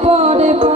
pode, pode.